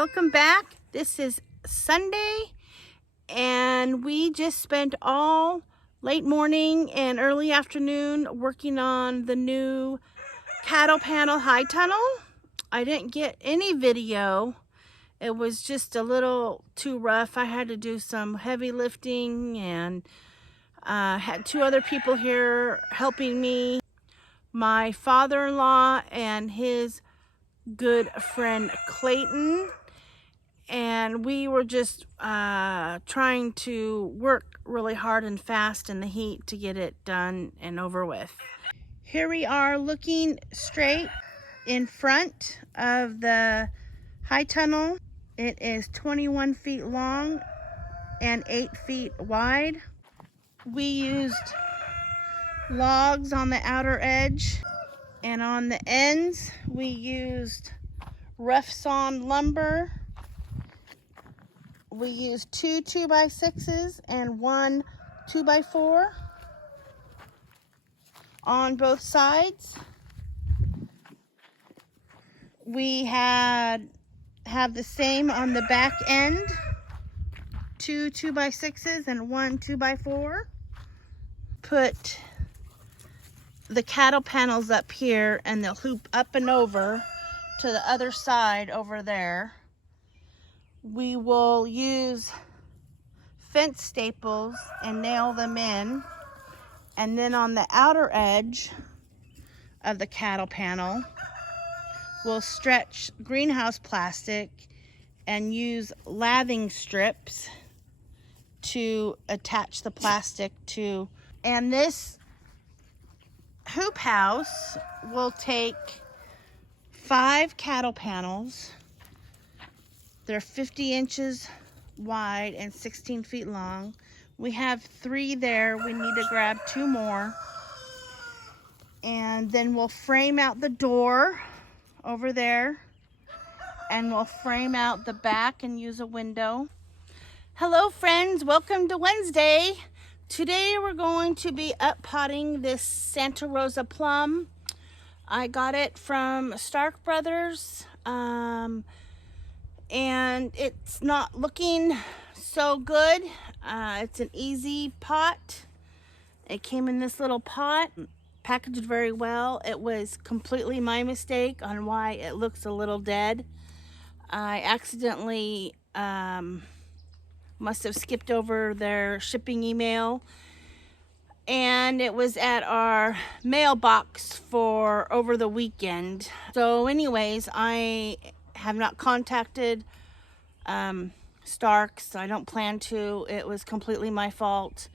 welcome back. This is Sunday and we just spent all late morning and early afternoon working on the new cattle panel high tunnel. I didn't get any video. It was just a little too rough. I had to do some heavy lifting and had two other people here helping me. My father-in-law and his good friend Clayton, and we were just trying to work really hard and fast in the heat to get it done and over with. Here we are looking straight in front of the high tunnel. It is 21 feet long and 8 feet wide. We used logs on the outer edge, and on the ends we used rough sawn lumber. We used 2 2x6s and 1 2x4 on both sides. We have the same on the back end, 2 2x6s and 1 2x4. Put the cattle panels up here and they'll hoop up and over to the other side over there. We will use fence staples and nail them in, and then on the outer edge of the cattle panel we'll stretch greenhouse plastic and use lathing strips to attach the plastic to. And this hoop house will take 5 cattle panels. They're 50 inches wide and 16 feet long. We have 3 there. We need to grab 2 more. And then we'll frame out the door over there. And we'll frame out the back and use a window. Hello friends, welcome to Wednesday. Today we're going to be up potting this Santa Rosa plum. I got it from Stark Brothers. And it's not looking so good. It's an easy pot. It came in this little pot, packaged very well. It was completely my mistake on why it looks a little dead. I accidentally must have skipped over their shipping email, and it was at our mailbox for over the weekend. So anyways, I have not contacted Starks. I don't plan to. It was completely my fault.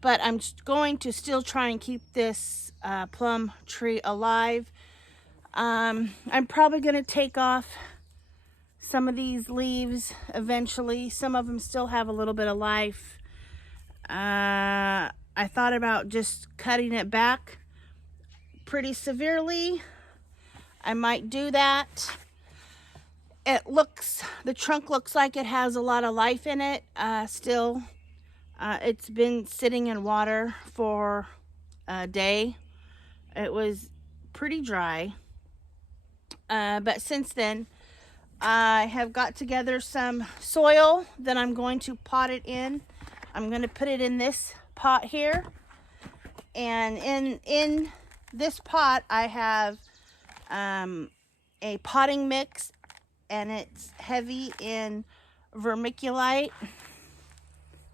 But I'm going to still try and keep this plum tree alive. I'm probably going to take off some of these leaves eventually. Some of them still have a little bit of life. I thought about just cutting it back pretty severely. I might do that. The trunk looks like it has a lot of life in it still. It's been sitting in water for a day. It was pretty dry. But since then, I have got together some soil that I'm going to pot it in. I'm going to put it in this pot here. And in this pot, I have a potting mix, and it's heavy in vermiculite.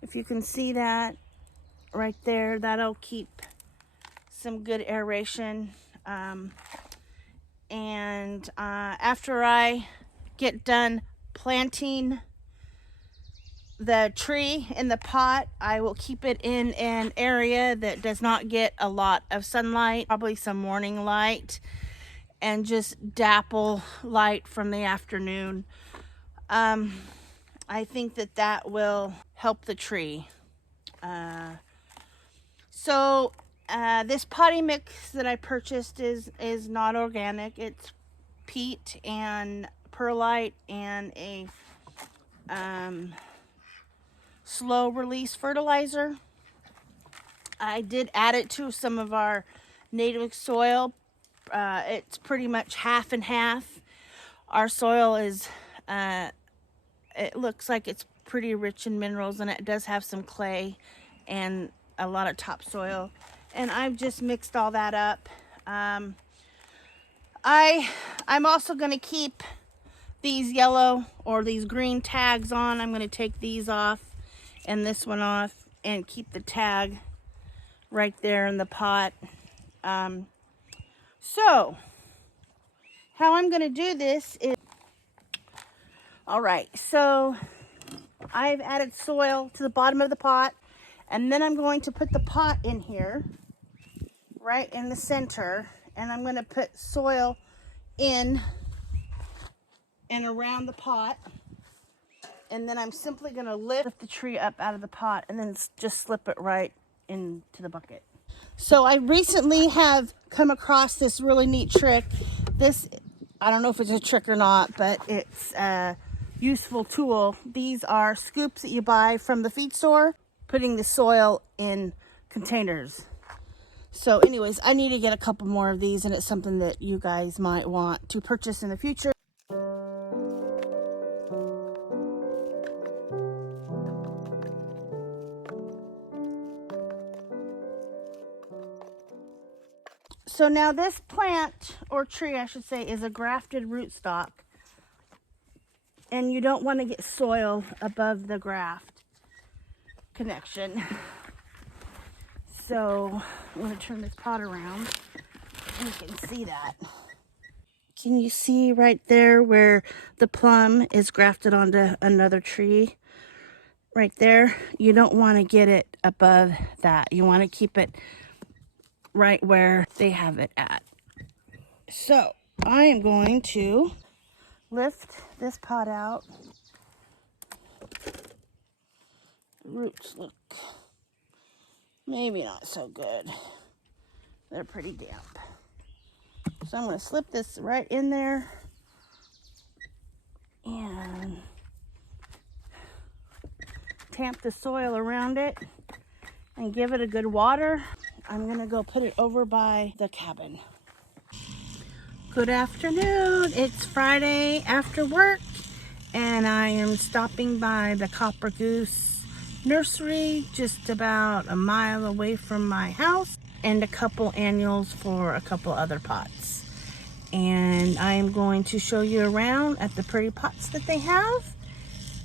If you can see that right there, that'll keep some good aeration. And after I get done planting the tree in the pot, I will keep it in an area that does not get a lot of sunlight, probably some morning light, and just dapple light from the afternoon. I think that will help the tree. This potting mix that I purchased is not organic. It's peat and perlite and a slow release fertilizer. I did add it to some of our native soil. It's pretty much half and half. Our soil is it looks like it's pretty rich in minerals, and it does have some clay and a lot of topsoil. And I've just mixed all that up. I'm also going to keep these yellow or these green tags on. I'm going to take these off and this one off and keep the tag right there in the pot. So how I'm going to do this is, all right, so I've added soil to the bottom of the pot, and then I'm going to put the pot in here right in the center, and I'm going to put soil in and around the pot, and then I'm simply going to lift the tree up out of the pot and then just slip it right into the bucket. So I recently have come across this really neat trick. This, I don't know if it's a trick or not, but it's a useful tool. These are scoops that you buy from the feed store, putting the soil in containers. So anyways, I need to get a couple more of these, and it's something that you guys might want to purchase in the future. So now this plant, or tree I should say, is a grafted rootstock. And you don't want to get soil above the graft connection. So I'm going to turn this pot around and you can see that. Can you see right there where the plum is grafted onto another tree? Right there. You don't want to get it above that. You want to keep it right where they have it at. So I am going to lift this pot out. The roots look maybe not so good. They're pretty damp. So I'm going to slip this right in there and tamp the soil around it and give it a good water. I'm going to go put it over by the cabin. Good afternoon. It's Friday after work, and I am stopping by the Copper Goose Nursery just about a mile away from my house, and a couple annuals for a couple other pots. And I am going to show you around at the pretty pots that they have,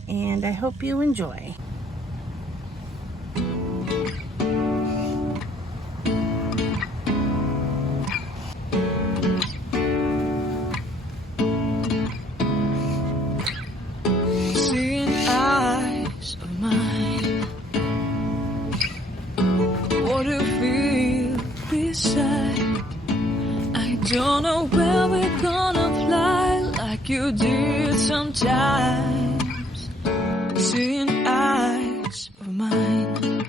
and I hope you enjoy. Don't know where we're gonna fly like you did sometimes. Seeing eyes of mine.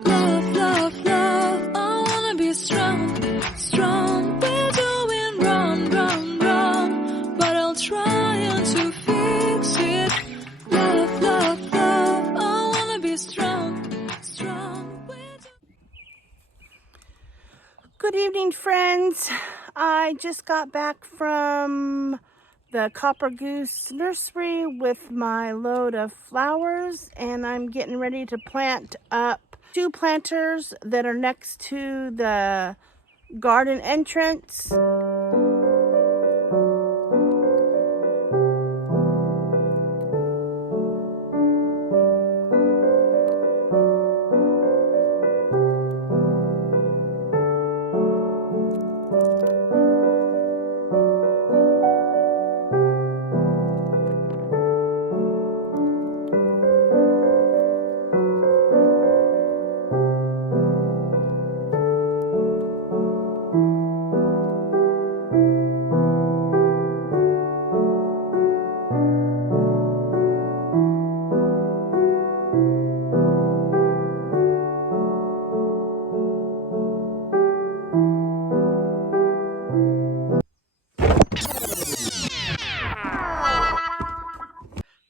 Love, love, love, I wanna be strong, strong. We're doing wrong, wrong, wrong, but I'll try to fix it. Love, love, love, I wanna be strong, strong. Good evening, friends. I just got back from the Copper Goose Nursery with my load of flowers, and I'm getting ready to plant up 2 planters that are next to the garden entrance.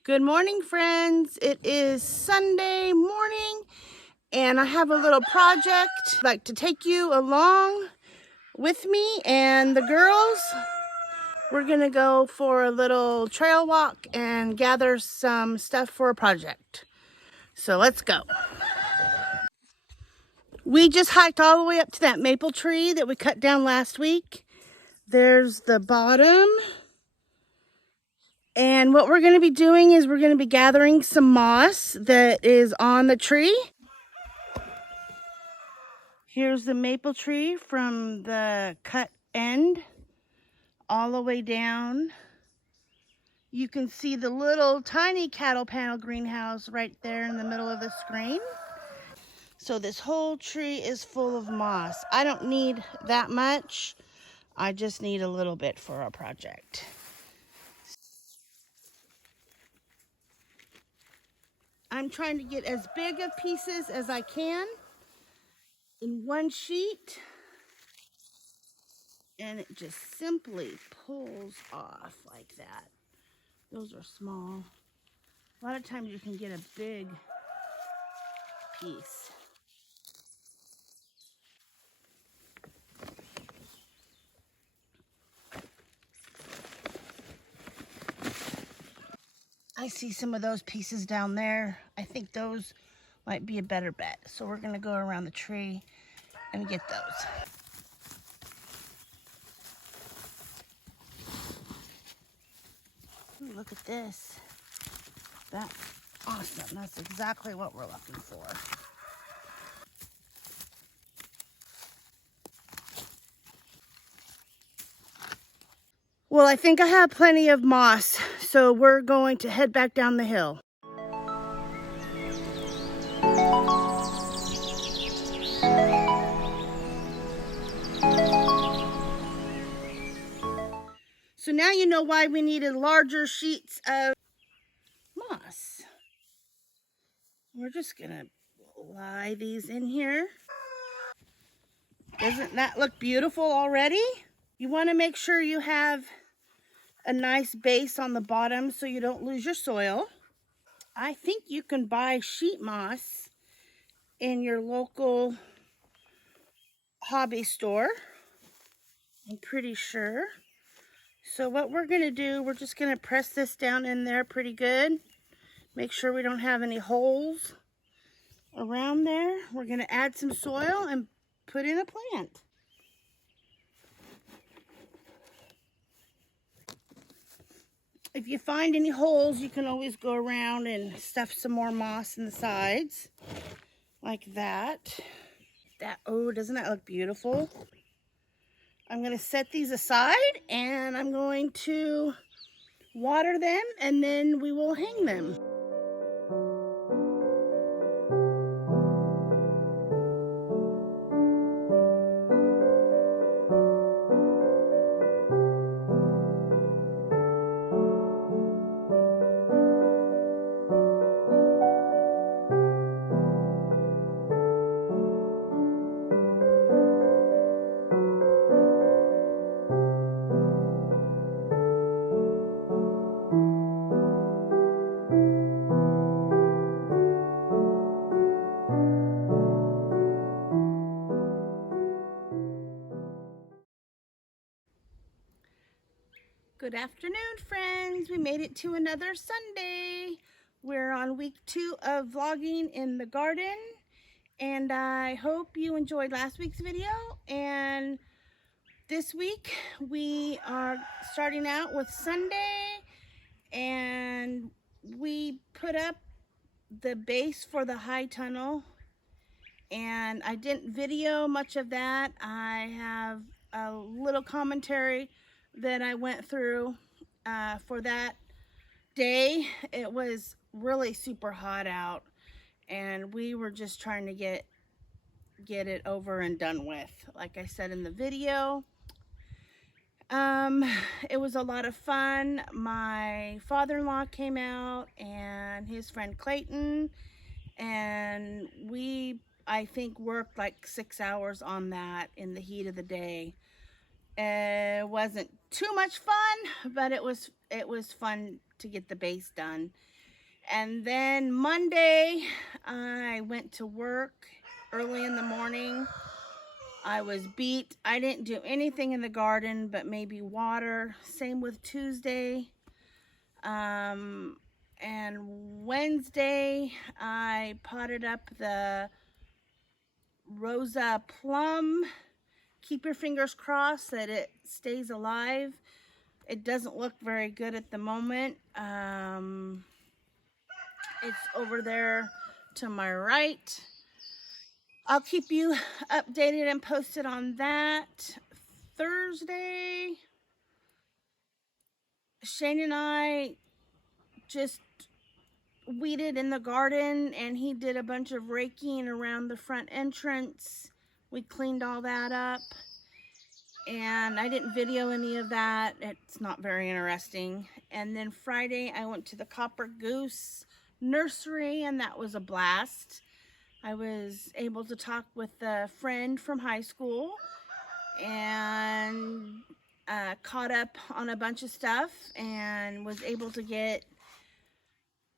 Good morning, friends. It is Sunday morning, and I have a little project. I'd like to take you along with me and the girls. We're gonna go for a little trail walk and gather some stuff for a project. So let's go. We just hiked all the way up to that maple tree that we cut down last week. There's the bottom. And what we're gonna be doing is we're gonna be gathering some moss that is on the tree. Here's the maple tree from the cut end all the way down. You can see the little tiny cattle panel greenhouse right there in the middle of the screen. So this whole tree is full of moss. I don't need that much. I just need a little bit for our project. I'm trying to get as big of pieces as I can in one sheet. And it just simply pulls off like that. Those are small. A lot of times you can get a big piece. I see some of those pieces down there. I think those might be a better bet. So we're gonna go around the tree and get those. Ooh, look at this. That's awesome. That's exactly what we're looking for. Well, I think I have plenty of moss, so we're going to head back down the hill. So now you know why we needed larger sheets of moss. We're just gonna lie these in here. Doesn't that look beautiful already? You wanna make sure you have a nice base on the bottom so you don't lose your soil. I think you can buy sheet moss in your local hobby store. I'm pretty sure. So what we're gonna do, we're just gonna press this down in there pretty good. Make sure we don't have any holes around there. We're gonna add some soil and put in a plant. If you find any holes, you can always go around and stuff some more moss in the sides, like that. Oh, doesn't that look beautiful? I'm gonna set these aside and I'm going to water them and then we will hang them. Good afternoon, friends. We made it to another Sunday. We're on week 2 of vlogging in the garden, and I hope you enjoyed last week's video. And this week we are starting out with Sunday, and we put up the base for the high tunnel, and I didn't video much of that. I have a little commentary that I went through for that day. It was really super hot out and we were just trying to get it over and done with. Like I said in the video, it was a lot of fun. My father-in-law came out and his friend Clayton, and we, I think, worked like 6 hours on that in the heat of the day. It wasn't too much fun, but it was fun to get the base done. And then Monday, I went to work early in the morning I was beat. I didn't do anything in the garden but maybe water. Same with Tuesday. And Wednesday, I potted up the Rosa plum. Keep your fingers crossed that it stays alive. It doesn't look very good at the moment. It's over there to my right. I'll keep you updated and posted on that. Thursday, Shane and I just weeded in the garden, and he did a bunch of raking around the front entrance. We cleaned all that up, and I didn't video any of that. It's not very interesting. And then Friday, I went to the Copper Goose Nursery, and that was a blast. I was able to talk with a friend from high school and caught up on a bunch of stuff, and was able to get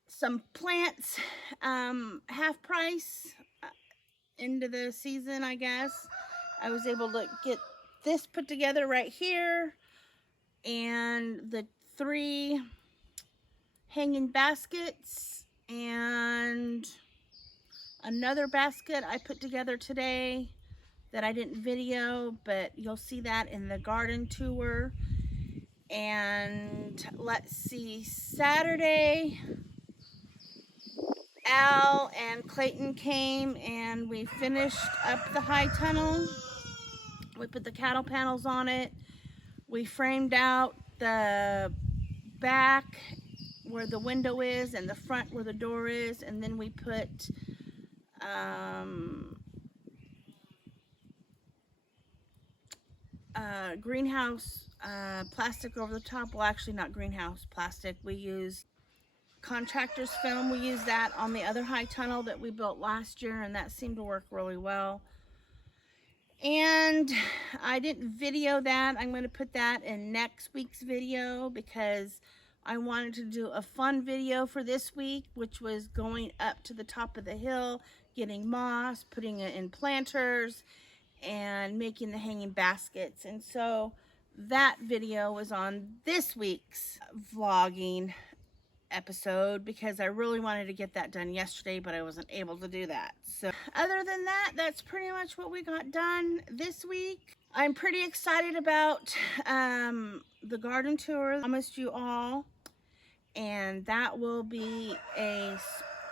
some plants half price into the season, I guess. I was able to get this put together right here, and the 3 hanging baskets, and another basket I put together today that I didn't video, but you'll see that in the garden tour. And let's see, Saturday, Al and Clayton came and we finished up the high tunnel. We put the cattle panels on it. We framed out the back where the window is and the front where the door is, and then we put greenhouse plastic over the top. Well, actually not greenhouse plastic. We used contractor's film. We used that on the other high tunnel that we built last year, and that seemed to work really well. And I didn't video that. I'm going to put that in next week's video because I wanted to do a fun video for this week, which was going up to the top of the hill, getting moss, putting it in planters, and making the hanging baskets. And so that video was on this week's vlogging episode because I really wanted to get that done yesterday, but I wasn't able to do that. So other than that, that's pretty much what we got done this week. I'm pretty excited about the garden tour I promised you all, and that will be a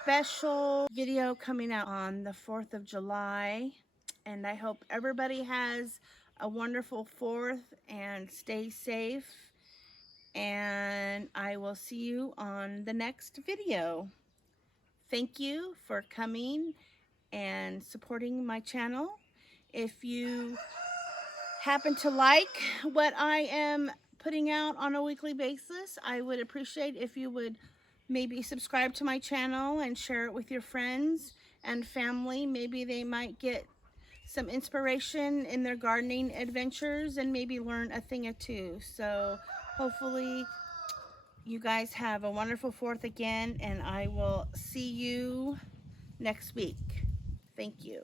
special video coming out on the 4th of July. And I hope everybody has a wonderful 4th and stay safe. And I will see you on the next video. Thank you for coming and supporting my channel. If you happen to like what I am putting out on a weekly basis, I would appreciate if you would maybe subscribe to my channel and share it with your friends and family. Maybe they might get some inspiration in their gardening adventures and maybe learn a thing or two. So hopefully you guys have a wonderful 4th again, and I will see you next week. Thank you.